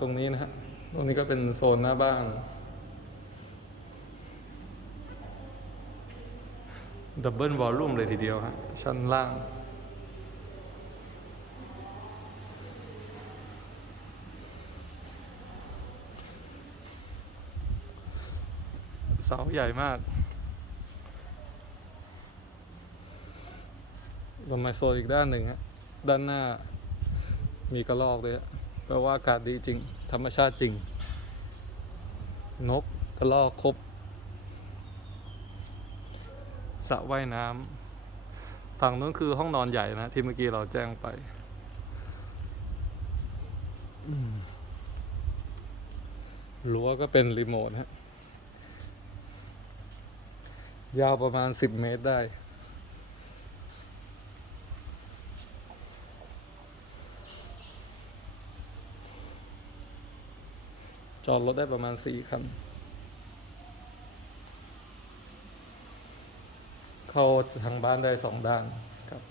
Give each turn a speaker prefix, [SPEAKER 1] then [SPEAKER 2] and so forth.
[SPEAKER 1] ตรงนี้นะฮะ ตรงนี้ก็เป็นโซนหน้าบ้าน ดับเบิลวอลลุ่มเลยทีเดียวฮะ ชั้นล่าง เสาใหญ่มาก เรามาโซนอีกด้านหนึ่งฮะ ด้านหน้ามีกระรอกด้วยฮะ แปลว่าอากาศดีจริง ธรรมชาติจริง นกกระรอกครบสระว่ายน้ำฝั่งนู้นคือห้องนอนใหญ่นะที่เมื่อกี้เราแจ้งไปรั้วก็เป็นรีโมทฮะยาวประมาณสิบเมตรได้ จอดรถได้ประมาณสี่คัน เข้าทางบ้านได้สองด้านครับ